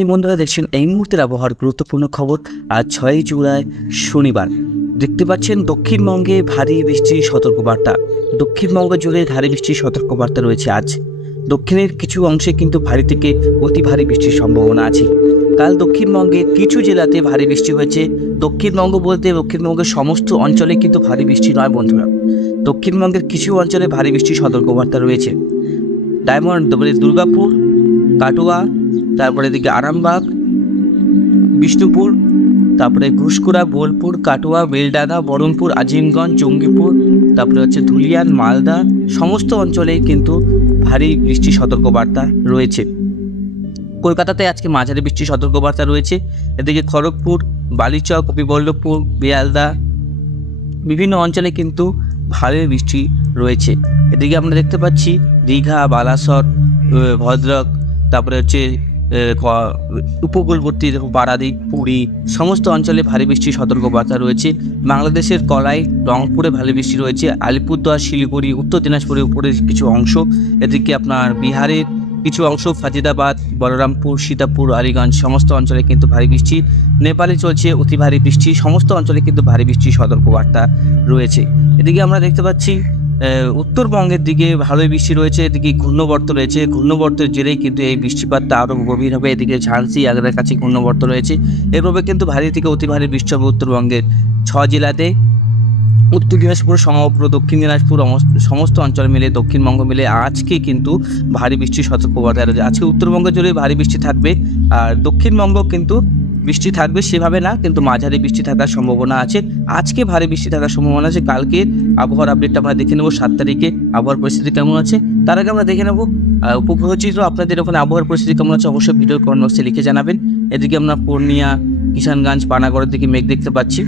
এই বন্ধুরা দেখছেন এই মুহূর্তের আবহাওয়ার গুরুত্বপূর্ণ খবর। আজ 6 জুলাই শনিবার। দেখতে পাচ্ছেন দক্ষিণবঙ্গে ভারী বৃষ্টির সতর্কবার্তা। দক্ষিণবঙ্গ জুড়ে ভারী বৃষ্টির সতর্কবার্তা রয়েছে আজ। দক্ষিণের কিছু অংশে কিন্তু ভারী থেকে অতি ভারী বৃষ্টির সম্ভাবনা আছে। কাল দক্ষিণবঙ্গের কিছু জেলাতে ভারী বৃষ্টি হয়েছে। দক্ষিণবঙ্গ বলতে দক্ষিণবঙ্গের সমস্ত অঞ্চলে কিন্তু ভারী বৃষ্টি নয় বন্ধুরা। দক্ষিণবঙ্গের কিছু অঞ্চলে ভারী বৃষ্টির সতর্কবার্তা রয়েছে। ডায়মন্ড দুর্গাপুর, কাটোয়া, তারপরে এদিকে আরামবাগ, বিষ্ণুপুর, তারপরে ঘুষকুড়া, বোলপুর, কাটোয়া, বেলডাঙ্গা, বহরমপুর, আজিমগঞ্জ, জঙ্গিপুর, তারপরে হচ্ছে ধুলিয়ান, মালদা, সমস্ত অঞ্চলেই কিন্তু ভারী বৃষ্টির সতর্কবার্তা রয়েছে। কলকাতাতে আজকে মাঝারি বৃষ্টির সতর্কবার্তা রয়েছে। এদিকে খড়গপুর, বালিচক, গোপীবল্লভপুর, বেয়ালদা, বিভিন্ন অঞ্চলে কিন্তু ভারী বৃষ্টি রয়েছে। এদিকে আমরা দেখতে পাচ্ছি দীঘা, বালাসর, ভদ্রক, তারপরে হচ্ছে উপকূলবর্তী পারাদ্বীপ, পুরী, সমস্ত অঞ্চলে ভারী বৃষ্টির সতর্কবার্তা রয়েছে। বাংলাদেশের কলাই, রংপুরে ভারী বৃষ্টি রয়েছে। আলিপুরদুয়ার, শিলিগুড়ি, উত্তর দিনাজপুরের উপরের কিছু অংশ, এদিকে আপনার বিহারের কিছু অংশ, ফাজিদাবাদ, বলরামপুর, সীতাপুর, আলিগঞ্জ, সমস্ত অঞ্চলে কিন্তু ভারী বৃষ্টি। নেপালে চলছে অতি ভারী বৃষ্টি। সমস্ত অঞ্চলে কিন্তু ভারী বৃষ্টির সতর্কবার্তা রয়েছে। এদিকে আমরা দেখতে পাচ্ছি উত্তরবঙ্গের দিকে ভালোই বৃষ্টি রয়েছে। এদিকে ঘূর্ণবর্ত রয়েছে। ঘূর্ণবর্তের জেরেই কিন্তু এই বৃষ্টিপাতটা আরও গভীর হবে। এদিকে ঝাঁসি, আগ্রার কাছে ঘূর্ণবর্ত রয়েছে। এভাবে কিন্তু ভারী থেকে অতি ভারী বৃষ্টি হবে উত্তরবঙ্গের 6 জেলাতে। উত্তর দিনাজপুর, সমগ্র দক্ষিণ দিনাজপুর, সমস্ত অঞ্চল মিলে, দক্ষিণবঙ্গ মিলে আজকে কিন্তু ভারী বৃষ্টির সতর্কবার্তা রয়েছে। আজকে উত্তরবঙ্গ জুড়ে ভারী বৃষ্টি থাকবে, আর দক্ষিণবঙ্গ কিন্তু বৃষ্টি থাকবে সেভাবে না, কিন্তু মাঝারি বৃষ্টি থাকার সম্ভাবনা আছে। আজকে ভারী বৃষ্টি থাকার সম্ভাবনা আছে। কালকে আবহাওয়ার আপডেটটা আমরা দেখে নেব 7 তারিখে আবহাওয়ার পরিস্থিতি কেমন আছে। তার আগে আমরা দেখে নেব উপগ্রহ চিত্র। আপনাদের ওখানে আবহাওয়ার পরিস্থিতি কেমন আছে অবশ্যই ভিডিও কমেন্ট বক্সে লিখে জানাবেন। এদিকে আমরা পূর্ণিয়া, কিষানগঞ্জ, পানাগড়ের দিকে মেঘ দেখতে পাচ্ছি,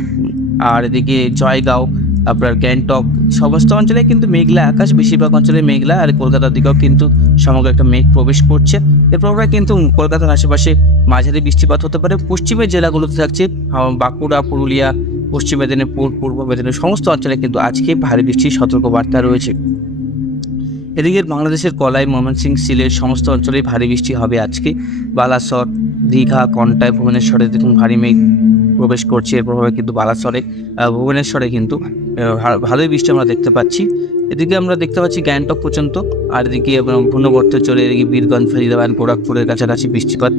আর এদিকে জয়গাঁও, আপনার গ্যাংটক, সমস্ত অঞ্চলে কিন্তু মেঘলা আকাশ, বেশিরভাগ অঞ্চলে মেঘলা। আর কলকাতার দিকেও কিন্তু সমগ্র একটা মেঘ প্রবেশ করছে। এর প্রভাবে কিন্তু কলকাতার আশেপাশে মাঝারি বৃষ্টিপাত হতে পারে। পশ্চিমের জেলাগুলোতে থাকছে বাঁকুড়া, পুরুলিয়া, পশ্চিম মেদিনীপুর, পূর্ব মেদিনীপুর, সমস্ত অঞ্চলে কিন্তু আজকে ভারী বৃষ্টির সতর্কবার্তা রয়েছে। এদিকে বাংলাদেশের কলাই, ময়মনসিংহ, সিলেট, সমস্ত অঞ্চলেই ভারী বৃষ্টি হবে আজকে। বালাসর, দীঘা, কন্টাই, ভুবনেশ্বরে দেখুন ভারী মেঘ প্রবেশ করছে। এর প্রভাবে কিন্তু বালাসরে, ভুবনেশ্বরে কিন্তু ভালোই বৃষ্টি আমরা দেখতে পাচ্ছি। এদিকে আমরা দেখতে পাচ্ছি গ্যাংটক পর্যন্ত। আর এদিকে ঘূর্ণবর্তে চলে এদিকে বীরগঞ্জ, ফরিদাবাদ, গোরখপুরের কাছাকাছি বৃষ্টিপাত।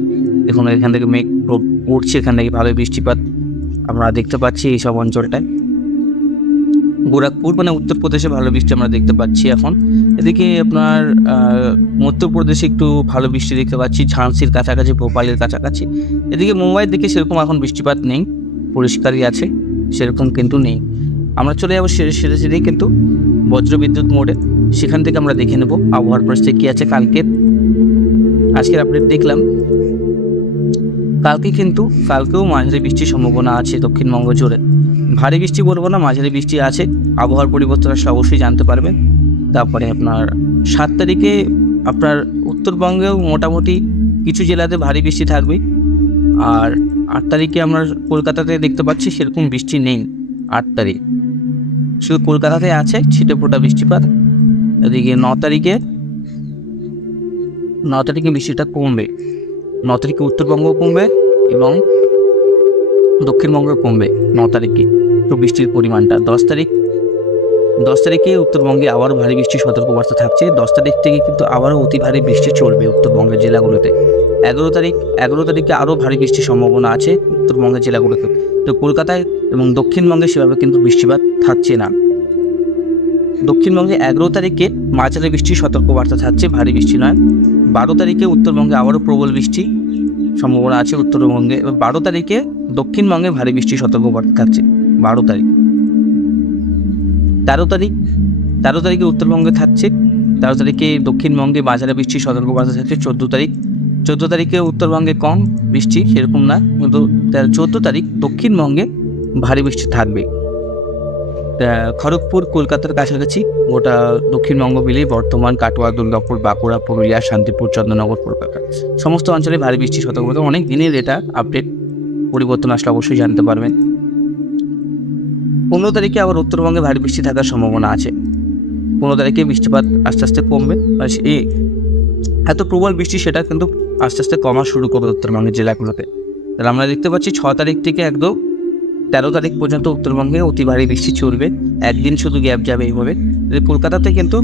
দেখুন এখান থেকে মেঘ উঠছে, এখান থেকে ভালোই বৃষ্টিপাত আমরা দেখতে পাচ্ছি এইসব অঞ্চলটায়। গোরখপুর মানে উত্তরপ্রদেশে ভালো বৃষ্টি আমরা দেখতে পাচ্ছি এখন। এদিকে আপনার মধ্যপ্রদেশে একটু ভালো বৃষ্টি দেখতে পাচ্ছি, ঝাঁসির কাছাকাছি, ভোপালের কাছাকাছি। এদিকে মুম্বাইয়ের দিকে সেরকম এখন বৃষ্টিপাত নেই, পরিষ্কারই আছে, সেরকম কিন্তু নেই। আমরা চলে যাবো সেরে কিন্তু বজ্রবিদ্যুৎ মোড়ে, সেখান থেকে আমরা দেখে নেব আবহাওয়ার পরিস্থিতি কী আছে। আজকের আপডেট দেখলাম, কালকেও মাঝারি বৃষ্টির সম্ভাবনা আছে দক্ষিণবঙ্গ জুড়ে। ভারী বৃষ্টি বলবো না, মাঝারি বৃষ্টি আছে। আবহাওয়ার পরিবর্তন আসলে অবশ্যই জানতে পারবেন। তারপরে আপনার 7 তারিখে আপনার উত্তরবঙ্গেও মোটামুটি কিছু জেলাতে ভারী বৃষ্টি থাকবে। আর 8 তারিখে আমরা কলকাতাতে দেখতে পাচ্ছি সেরকম বৃষ্টি নেই। 8 তারিখ শুধু কলকাতাতে আছে ছিটেফোঁটা বৃষ্টিপাত। এদিকে 9 তারিখে বৃষ্টিটা কমবে। 9 তারিখে উত্তরবঙ্গ কমবে এবং দক্ষিণবঙ্গ কমবে 9 তারিখে তো বৃষ্টির পরিমাণটা। 10 তারিখে উত্তরবঙ্গে আবারও ভারী বৃষ্টির সতর্কবার্তা থাকছে। 10 তারিখ থেকে কিন্তু আবারও অতি ভারী বৃষ্টি চলবে উত্তরবঙ্গের জেলাগুলোতে। 11 তারিখে আরও ভারী বৃষ্টির সম্ভাবনা আছে উত্তরবঙ্গের জেলাগুলোতে। তো কলকাতায় এবং দক্ষিণবঙ্গে সেভাবে কিন্তু বৃষ্টিপাত থাকছে না। দক্ষিণবঙ্গে 11 তারিখে মাঝারি বৃষ্টির সতর্কবার্তা থাকছে, ভারী বৃষ্টি নয়। 12 তারিখে উত্তরবঙ্গে আবারও প্রবল বৃষ্টি সম্ভাবনা আছে উত্তরবঙ্গে। এবং 12 তারিখে দক্ষিণবঙ্গে ভারী বৃষ্টির সতর্কবার্তা থাকছে 12 তারিখ। 13 তারিখে উত্তরবঙ্গে থাকছে। 13 তারিখে দক্ষিণবঙ্গে মাঝারি বৃষ্টির সতর্কবার্তা থাকছে। 14 তারিখে উত্তরবঙ্গে কম বৃষ্টি, সেরকম না, কিন্তু 14 তারিখ দক্ষিণবঙ্গে ভারী বৃষ্টি থাকবে। খড়গপুর, কলকাতার কাছাকাছি গোটা দক্ষিণবঙ্গ মিলিয়ে বর্ধমান, কাটোয়া, দুর্গাপুর, বাঁকুড়া, পুরুলিয়া, শান্তিপুর, চন্দননগর, কলকাতা, সমস্ত অঞ্চলে ভারী বৃষ্টির সতর্কবার্তা। অনেক দিনের এটা আপডেট, পরিবর্তন আসলে অবশ্যই জানতে পারবেন। 15 তারিখে আবার উত্তরবঙ্গে ভারী বৃষ্টি থাকার সম্ভাবনা আছে। 15 তারিখে বৃষ্টিপাত আস্তে আস্তে কমবে। এত প্রবল বৃষ্টি সেটা কিন্তু আস্তে আস্তে কমা শুরু করবে উত্তরবঙ্গের জেলাগুলোতে। তাহলে আমরা দেখতে পাচ্ছি 6 তারিখ থেকে একদম 13 তারিখ পর্যন্ত উত্তরবঙ্গে অতি ভারী বৃষ্টি চলবে, একদিন শুধু গ্যাপ যাবে এইভাবে। কলকাতাতে কিন্তু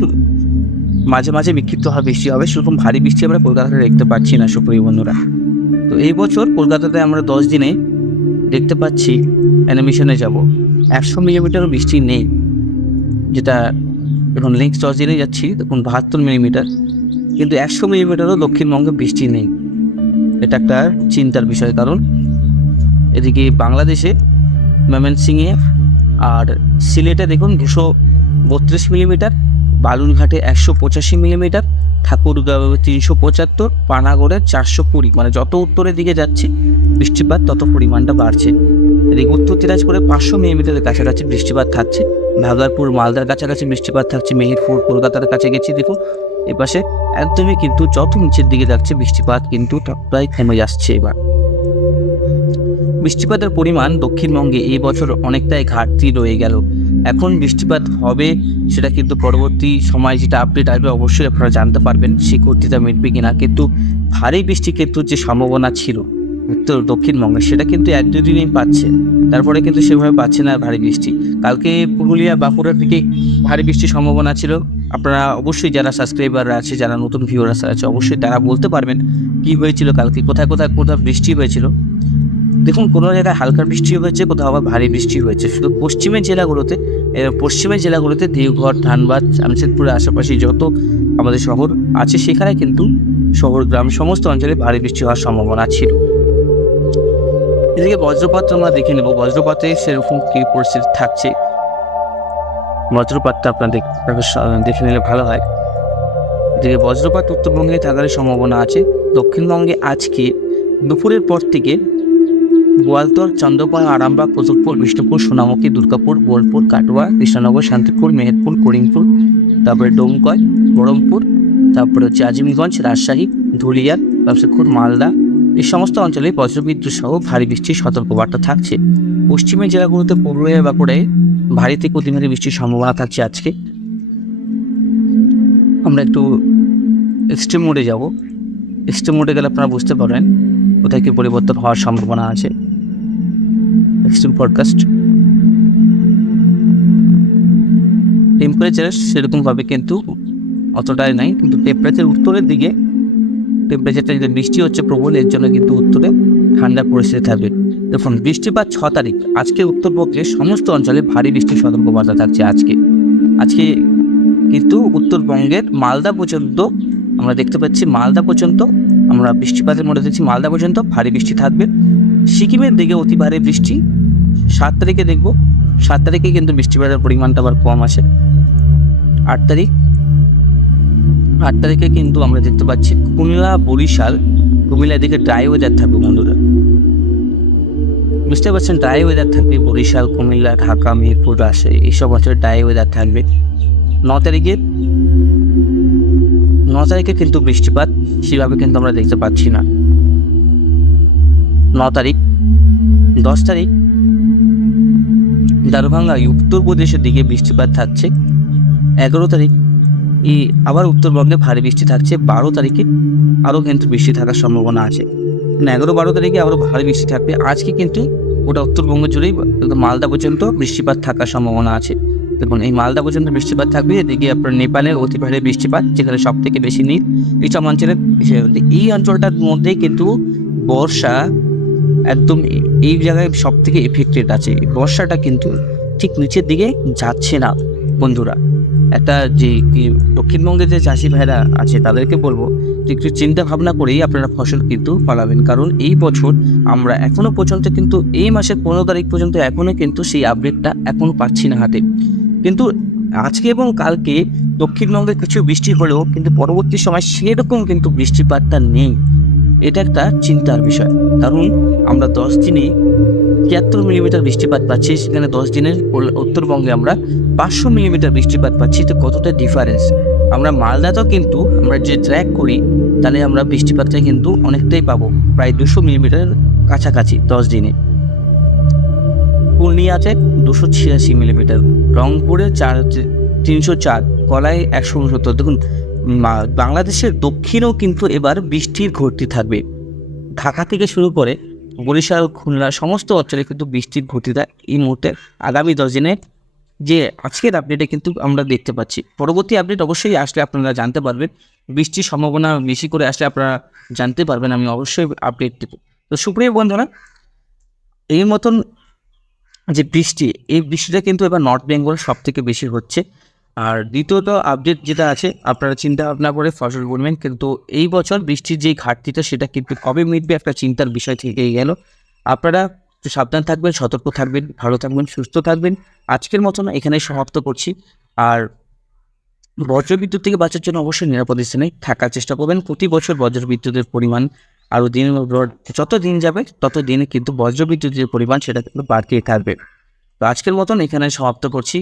মাঝে মাঝে বিক্ষিপ্ত হারে বৃষ্টি হবে, সেরকম ভারী বৃষ্টি আমরা কলকাতাতে দেখতে পাচ্ছি না সুপ্রিয় বন্ধুরা। তো এই বছর কলকাতাতে আমরা 10 দিনে দেখতে পাচ্ছি, অ্যানিমেশনে যাব, 100 মিলিমিটারও বৃষ্টি নেই, যেটা এখন নেক্সট 10 দিনে যাচ্ছি দেখুন 72 মিলিমিটার, কিন্তু 100 মিলিমিটারও দক্ষিণবঙ্গে বৃষ্টি নেই। এটা একটা চিন্তার বিষয়, কারণ এদিকে বাংলাদেশে ময়মনসিংহে আর সিলেটে দেখুন 232 মিলিমিটার, বালুরঘাটে 185 মিলিমিটার, ঠাকুরগাঁও 375, পানাগড়ে 420, মানে যত উত্তরের দিকে যাচ্ছে বৃষ্টিপাত তত পরিমাণটা বাড়ছে। এদিকে উত্তর দিনাজপুরে 500 মিলিমিটারের কাছাকাছি বৃষ্টিপাত থাকছে, ভাগলপুর মালদার কাছাকাছি বৃষ্টিপাত থাকছে, মেহেরপুর কলকাতার কাছে গেছি দেখুন। এপাশে একদমই কিন্তু যত নিচের দিকে যাচ্ছে বৃষ্টিপাত কিন্তু প্রায় থেমে যাচ্ছে। এবার বৃষ্টিপাতের পরিমাণ দক্ষিণবঙ্গে এই বছর অনেকটাই ঘাটতি রয়ে গেল। এখন বৃষ্টিপাত হবে সেটা কিন্তু পরবর্তী সময় যেটা আপডেট আসবে অবশ্যই আপনারা জানতে পারবেন সেই ঘাটতিটা মিটবে কিনা। কিন্তু ভারী বৃষ্টি কিন্তু যে সম্ভাবনা ছিল উত্তর দক্ষিণবঙ্গে সেটা কিন্তু 1-2 দিনেই পাচ্ছে, তারপরে কিন্তু সেভাবে পাচ্ছে না ভারী বৃষ্টি। কালকে পুরুলিয়া বাঁকুড়ার দিকে ভারী বৃষ্টির সম্ভাবনা ছিল। আপনারা অবশ্যই যারা সাবস্ক্রাইবাররা আছে, যারা নতুন ভিউয়ার্স আছে, অবশ্যই তারা বলতে পারবেন কি হয়েছিল কালকে, কোথায় কোথায় কোথাও বৃষ্টি হয়েছিল। দেখুন কোনো জায়গায় হালকা বৃষ্টি হয়েছে, কোথাও আবার ভারী বৃষ্টি হয়েছে। শুধু পশ্চিমের জেলাগুলোতে দেওঘর, ধানবাদ, জামশেদপুরের আশেপাশে যত আমাদের শহর আছে সেখানে কিন্তু শহর গ্রাম সমস্ত অঞ্চলে ভারী বৃষ্টি হওয়ার সম্ভাবনা ছিল। এদিকে বজ্রপাত আমরা দেখে নেব, বজ্রপাতে সেরকম কী পরিস্থিতি থাকছে, বজ্রপাতটা আপনাদের দেখে নিলে ভালো হয়। এদিকে বজ্রপাত উত্তরবঙ্গে থাকার সম্ভাবনা আছে। দক্ষিণবঙ্গে আজকে দুপুরের পর থেকে গোয়ালতর, চন্দ্রপাড়া, আরামবাগ, কোতুলপুর, বিষ্ণুপুর, সোনামুখী, দুর্গাপুর, বোলপুর, কাটোয়া, কৃষ্ণনগর, শান্তিপুর, মেহেরপুর, করিমপুর, তারপরে ডোমকল, বহরমপুর, তারপরে হচ্ছে আজিমগঞ্জ, রাজশাহী, ধুলিয়ান, ব্যবসাপুর, মালদা, এই সমস্ত অঞ্চলে বজ্রবিদ্যুৎ সহ ভারী বৃষ্টির সতর্কবার্তা থাকছে। পশ্চিমের জেলাগুলোতে পুরুলিয়া, বাঁকুড়ায় ভারী থেকে অতি ভারী বৃষ্টির সম্ভাবনা থাকছে আজকে। আমরা একটু এক্সট্রিম মোডে যাব। এক্সট্রিম মোডে গেলে আপনারা বুঝতে পারবেন কোথায় কী পরিবর্তন হওয়ার সম্ভাবনা আছে। এক্সট্রিম ফরকাস্ট টেম্পারেচার সেরকমভাবে কিন্তু অতটাই নাই, কিন্তু টেম্পারেচার উত্তরের দিকে টেম্পারেচারটা যদি বৃষ্টি হচ্ছে প্রবল, এর জন্য কিন্তু উত্তরে ঠান্ডার পরিস্থিতি থাকবে। দেখুন বৃষ্টিপাত 6 তারিখ, আজকে উত্তরবঙ্গের সমস্ত অঞ্চলে ভারী বৃষ্টির সতর্কবার্তা থাকছে। আজকে কিন্তু উত্তরবঙ্গের মালদা পর্যন্ত আমরা দেখতে পাচ্ছি, মালদা পর্যন্ত আমরা বৃষ্টিপাতের মধ্যে দেখছি, মালদা পর্যন্ত ভারী বৃষ্টি থাকবে। সিকিমের দিকে অতি ভারী বৃষ্টি 7 তারিখে দেখব। 7 তারিখে কিন্তু বৃষ্টিপাতের পরিমাণটা আবার কম আসে। 8 তারিখে কিন্তু আমরা দেখতে পাচ্ছি খুলনা, বরিশাল, কুমিল্লার দিকে ড্রাই ওয়েদার থাকবে বন্ধুরা, বুঝতে পারছেন। ড্রাই ওয়েদার থাকবে বরিশাল, কুমিল্লা, ঢাকা, মেহেরপুর, রাজশাহী এইসব অঞ্চলে ড্রাই ওয়েদার থাকবে। 9 তারিখে কিন্তু বৃষ্টিপাত সেভাবে কিন্তু আমরা দেখতে পাচ্ছি না। 9 তারিখ, 10 তারিখ দারভাঙ্গা উত্তরপ্রদেশের দিকে বৃষ্টিপাত থাকছে। 11 তারিখ আবার উত্তরবঙ্গে ভারী বৃষ্টি থাকছে। 12 তারিখে আরও কিন্তু বৃষ্টি থাকার সম্ভাবনা আছে। 11-12 তারিখে আরও ভারী বৃষ্টি থাকবে। আজকে কিন্তু ওটা উত্তরবঙ্গ জুড়েই মালদা পর্যন্ত বৃষ্টিপাত থাকার সম্ভাবনা আছে। দেখুন এই মালদা পর্যন্ত বৃষ্টিপাত থাকবে। এদিকে আপনার নেপালের অতি ভারী বৃষ্টিপাত, যেখানে সব থেকে বেশি নীল, এইসব অঞ্চলের এই অঞ্চলটার মধ্যেই কিন্তু বর্ষা একদম এই জায়গায় সব থেকে এফেক্টেড আছে। বর্ষাটা কিন্তু ঠিক নিচের দিকে যাচ্ছে না বন্ধুরা। একটা যে দক্ষিণবঙ্গের যে চাষি ভাইরা আছে তাদেরকে বলবো যে একটু চিন্তা ভাবনা করেই আপনারা ফসল কিন্তু ফলাবেন, কারণ এই বছর আমরা এখনও পর্যন্ত কিন্তু এই মাসের 15 তারিখ পর্যন্ত এখনও কিন্তু সেই আপডেটটা এখনও পাচ্ছি না হাতে। কিন্তু আজকে এবং কালকে দক্ষিণবঙ্গে কিছু বৃষ্টি হলেও কিন্তু পরবর্তী সময় সেরকম কিন্তু বৃষ্টিপাতটা নেই। এটা একটা চিন্তার বিষয়, কারণ আমরা 10 দিনে 73 মিলিমিটার বৃষ্টিপাত পাচ্ছি, সেখানে 10 দিনের উত্তরবঙ্গে আমরা 500 মিলিমিটার বৃষ্টিপাত পাচ্ছি। তো কতটা ডিফারেন্স। আমরা মালদাতেও কিন্তু আমরা যে ট্র্যাক করি তাহলে আমরা বৃষ্টিপাতটা কিন্তু অনেকটাই পাবো, প্রায় 200 মিলিমিটার কাছাকাছি 10 দিনে। পূর্ণিয়াতে 286 মিলিমিটার, রংপুরে 304, কলায় 169। দেখুন বাংলাদেশের দক্ষিণেও কিন্তু এবার বৃষ্টির ঘটতি থাকবে। ঢাকা থেকে শুরু করে বরিশাল, খুলনা সমস্ত অঞ্চলে কিন্তু বৃষ্টির ঘটিটা এই মুহূর্তে আগামী 10 দিনে যে আজকের আপডেটে কিন্তু আমরা দেখতে পাচ্ছি। পরবর্তী আপডেট অবশ্যই আসলে আপনারা জানতে পারবেন। বৃষ্টির সম্ভাবনা বেশি করে আসলে আপনারা জানতে পারবেন, আমি অবশ্যই আপডেট দেবো। তো সুপ্রিয় বন্ধুরা, এই মতন যে বৃষ্টি, এই বৃষ্টিটা কিন্তু এবার নর্থ বেঙ্গল সব থেকে বেশি হচ্ছে। আর দ্বিতীয়ত আপডেট যেটা আছে, আপনারা চিন্তা ভাবনা করে ফসল বুনবেন, কিন্তু এই বছর বৃষ্টির যেই ঘাটতিটা সেটা কিন্তু কবে মিটবে একটা চিন্তার বিষয় থেকেই গেল। আপনারা একটু সাবধান থাকবেন, সতর্ক থাকবেন, ভালো থাকবেন, সুস্থ থাকবেন। আজকের মতন এখানেই সমাপ্ত করছি। আর বজ্রবিদ্যুৎ থেকে বাঁচার জন্য অবশ্যই নিরাপদ স্থানে থাকার চেষ্টা করবেন। প্রতি বছর বজ্রবিদ্যুতের পরিমাণ আরও যত দিন যাবে তত দিনে কিন্তু বজ্রবিদ্যুতের পরিমাণ সেটা কিন্তু বাড়তেই থাকবে। তো আজকের মতন এখানে সমাপ্ত করছি।